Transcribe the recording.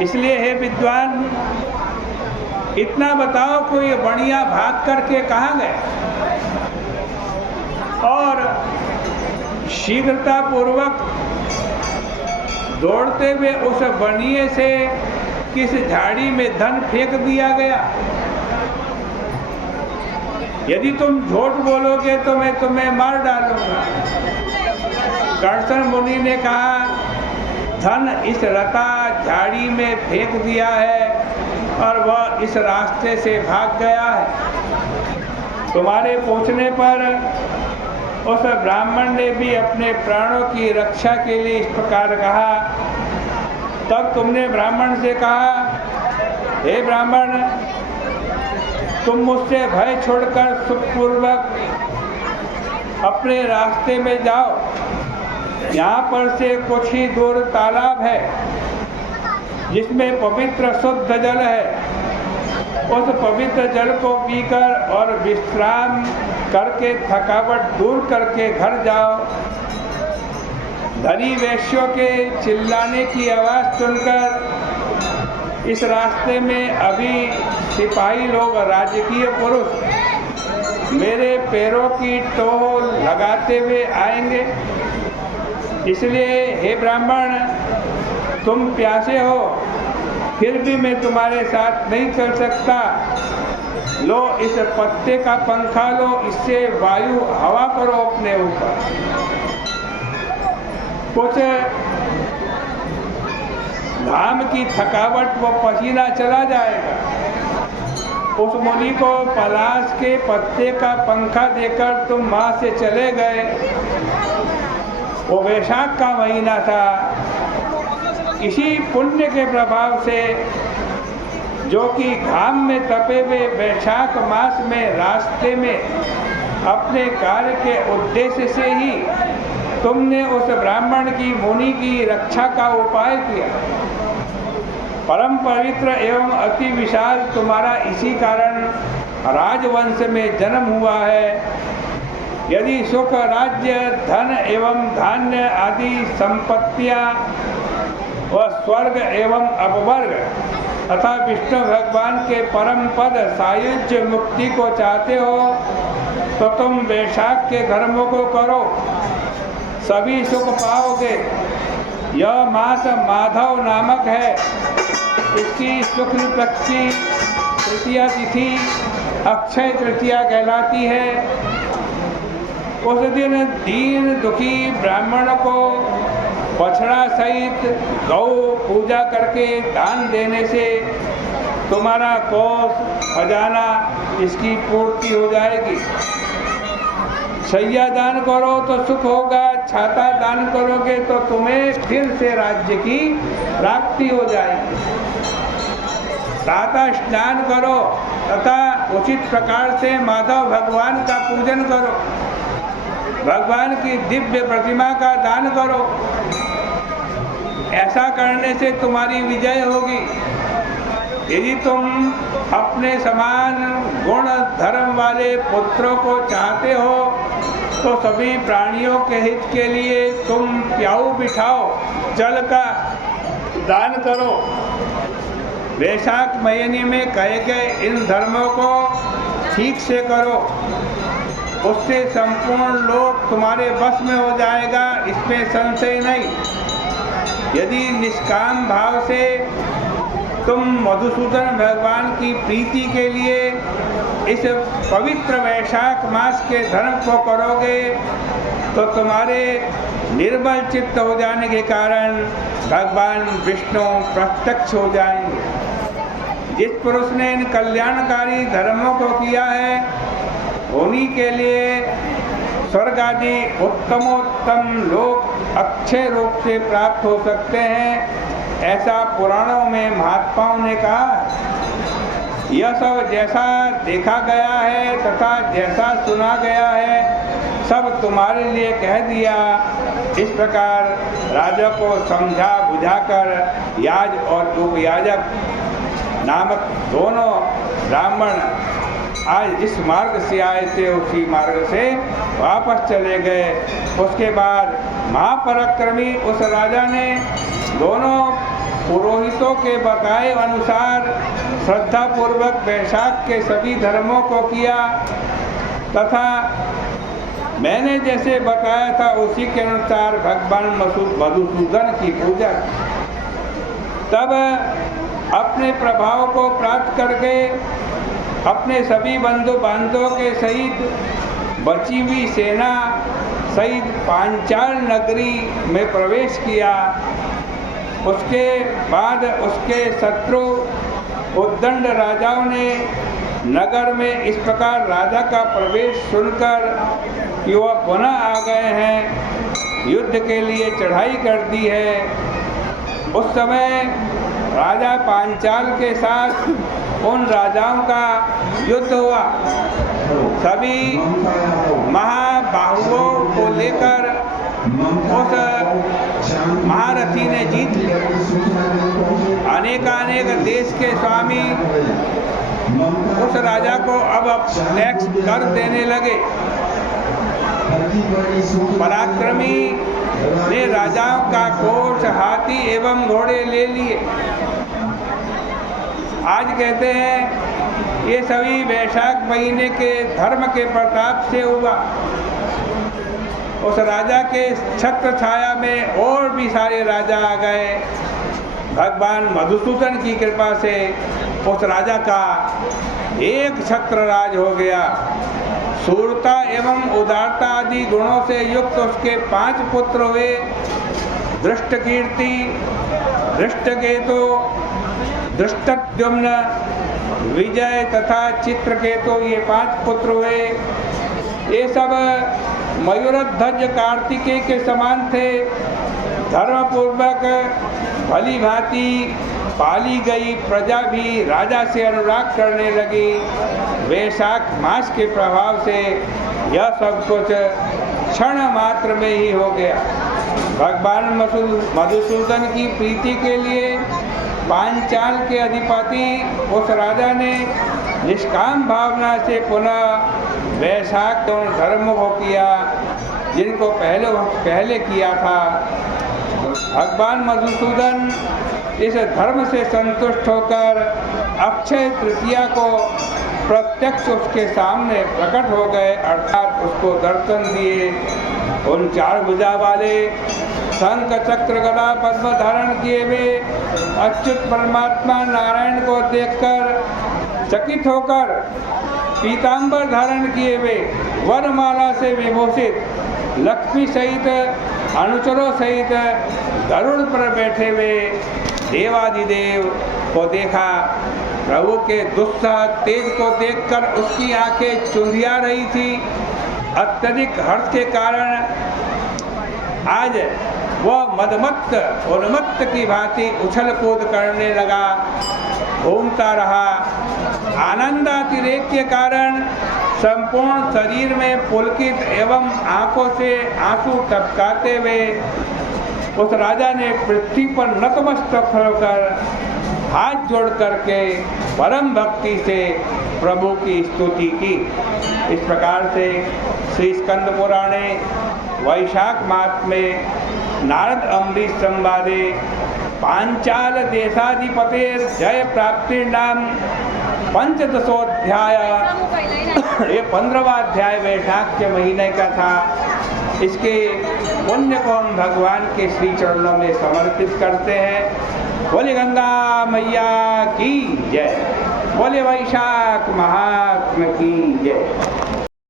इसलिए हे विद्वान, इतना बताओ कोई बढ़िया भाग करके कहाँ गए और शीघ्रता पूर्वक दौड़ते हुए उस बनिए से किस झाड़ी में धन फेंक दिया गया। यदि तुम झूठ बोलोगे तो मैं तुम्हें मार डालूंगा। कर्षण मुनि ने कहा, धन इस लता झाड़ी में फेंक दिया है और वह इस रास्ते से भाग गया है। तुम्हारे पूछने पर उस ब्राह्मण ने भी अपने प्राणों की रक्षा के लिए इस प्रकार कहा। तब तुमने ब्राह्मण से कहा, हे ब्राह्मण, तुम मुझसे भय छोड़कर सुखपूर्वक अपने रास्ते में जाओ। यहाँ पर से कुछ ही दूर तालाब है जिसमें पवित्र शुद्ध जल है। उस पवित्र जल को पीकर और विश्राम करके थकावट दूर करके घर जाओ। धनी वैश्यों के चिल्लाने की आवाज़ सुनकर इस रास्ते में अभी सिपाही लोग, राजकीय पुरुष मेरे पैरों की टोह लगाते हुए आएंगे। इसलिए हे ब्राह्मण, तुम प्यासे हो, फिर भी मैं तुम्हारे साथ नहीं चल सकता। लो इस पत्ते का पंखा लो, इससे वायु हवा करो अपने ऊपर। कुछ घाम की थकावट व पसीना चला जाएगा। उस मुनि को पलाश के पत्ते का पंखा देकर तुम वहाँ से चले गए। वो वैशाख का महीना था। इसी पुण्य के प्रभाव से, जो कि घाम में तपे हुए वैशाख मास में रास्ते में अपने कार्य के उद्देश्य से ही तुमने उस ब्राह्मण की, मुनि की रक्षा का उपाय किया। परम पवित्र एवं अति विशाल तुम्हारा इसी कारण राजवंश में जन्म हुआ है। यदि सुख, राज्य, धन एवं धान्य आदि संपत्तियां व स्वर्ग एवं अपवर्ग तथा विष्णु भगवान के परम पद सायुज्य मुक्ति को चाहते हो तो तुम वैशाख के धर्मों को करो, सभी सुख पाओगे। यह मास माधव नामक है। इसकी शुक्ल पक्ष की तृतीया तिथि अक्षय तृतीया कहलाती है। उस दिन दीन दुखी ब्राह्मण को बछड़ा सहित गौ पूजा करके दान देने से तुम्हारा कोष, खजाना इसकी पूर्ति हो जाएगी। शैया दान करो तो सुख होगा, छाता दान करोगे तो तुम्हें फिर से राज्य की प्राप्ति हो जाएगी। प्रातः स्नान करो तथा उचित प्रकार से माधव भगवान का पूजन करो। भगवान की दिव्य प्रतिमा का दान करो। ऐसा करने से तुम्हारी विजय होगी। यदि तुम अपने समान गुण धर्म वाले पुत्रों को चाहते हो तो सभी प्राणियों के हित के लिए तुम प्याऊ बिठाओ, जल का दान करो। वैशाख महीने में कहे गए इन धर्मों को ठीक से करो, उससे संपूर्ण लोक तुम्हारे वश में हो जाएगा, इसमें संशय नहीं। यदि निष्काम भाव से तुम मधुसूदन भगवान की प्रीति के लिए इस पवित्र वैशाख मास के धर्म को करोगे तो तुम्हारे निर्मल चित्त हो जाने के कारण भगवान विष्णु प्रत्यक्ष हो जाएंगे। जिस पुरुष ने इन कल्याणकारी धर्मों को किया है उन्हीं के लिए स्वर्ग आदि उत्तमोत्तम लोक अक्षय रूप से प्राप्त हो सकते हैं, ऐसा पुराणों में महात्माओं ने कहा। यह सब जैसा देखा गया है तथा जैसा सुना गया है सब तुम्हारे लिए कह दिया। इस प्रकार राजा को समझा बुझाकर याज और उपयाजक नामक दोनों ब्राह्मण आज जिस मार्ग से आए थे उसी मार्ग से वापस चले गए। उसके बाद महापराक्रमी उस राजा ने दोनों पुरोहित पुरोहितों के बताए अनुसार श्रद्धापूर्वक वैशाख के सभी धर्मों को किया तथा मैंने जैसे बताया था उसी के अनुसार भगवान मधुसूदन की पूजा। तब अपने प्रभाव को प्राप्त करके अपने सभी बंधु बांधवों के सहित बची हुई सेना सहित पांचाल नगरी में प्रवेश किया। उसके बाद उसके शत्रु उद्दंड राजाओं ने नगर में इस प्रकार राजा का प्रवेश सुनकर कि वह पुनः आ गए हैं, युद्ध के लिए चढ़ाई कर दी है। उस समय राजा पांचाल के साथ उन राजाओं का युद्ध हुआ। सभी महाबाहुओं को लेकर उस महारथी ने जीत लिया। अनेकानेक देश के स्वामी उस राजा को अब टैक्स कर देने लगे। पराक्रमी ने राजाओं का कोष, हाथी एवं घोड़े ले लिए। आज कहते हैं ये सभी वैशाख महीने के धर्म के प्रताप से हुआ। उस राजा के छत्र छाया में और भी सारे राजा आ गए। भगवान मधुसूदन की कृपा से उस राजा का एक छत्र राज हो गया। शूरता एवं उदारता आदि गुणों से युक्त उसके 5 पुत्र हुए। दृष्टकीर्ति, दृष्टकेतु, दृष्टद्युम्न, विजय तथा चित्रकेतु, ये 5 पुत्र हुए। ये सब मयूरध्वज कार्तिकेय के समान थे। धर्मपूर्वक भली भांति पाली गई प्रजा भी राजा से अनुराग करने लगी। वैशाख मास के प्रभाव से यह सब कुछ क्षण मात्र में ही हो गया। भगवान मधुसूदन की प्रीति के लिए पांचाल के अधिपति उस राजा ने निष्काम भावना से पुनः वैशाख धर्म को किया जिनको पहले किया था। भगवान मधुसूदन इस धर्म से संतुष्ट होकर अक्षय तृतीया को प्रत्यक्ष उसके सामने प्रकट हो गए, अर्थात उसको दर्शन दिए। उन 4 भुजा वाले शंख चक्र गदा पद्म धारण किए हुए अच्युत परमात्मा नारायण को देखकर चकित होकर पीतांबर धारण किए हुए वरमाला से विभूषित लक्ष्मी सहित अनुचरों सहित गरुड़ पर बैठे हुए देवादिदेव को देखा। प्रभु के दुस्साह तेज को देखकर उसकी आंखें चुंधिया रही थी। अत्यधिक हर्ष के कारण आज वह मदमत्त उन्मत्त की भांति उछल कूद करने लगा, घूमता रहा। आनंदातिरेक के कारण संपूर्ण शरीर में पुलकित एवं आंखों से आंसू टपकाते हुए उस राजा ने पृथ्वी पर नतमस्तक होकर हाथ जोड़ करके परम भक्ति से प्रभु की स्तुति की। इस प्रकार से श्री स्कंद पुराणे वैशाख मास में नारद अम्बरीश संवादे पांचाल देशाधिपतेर जय प्राप्ति नाम पंचदशोध्याय, ये 15वां अध्याय वैशाख के महीने का था। इसके पुण्य को हम भगवान के श्री चरणों में समर्पित करते हैं। बोले गंगा मैया की जय, बोले वैशाख महात्मा की जय।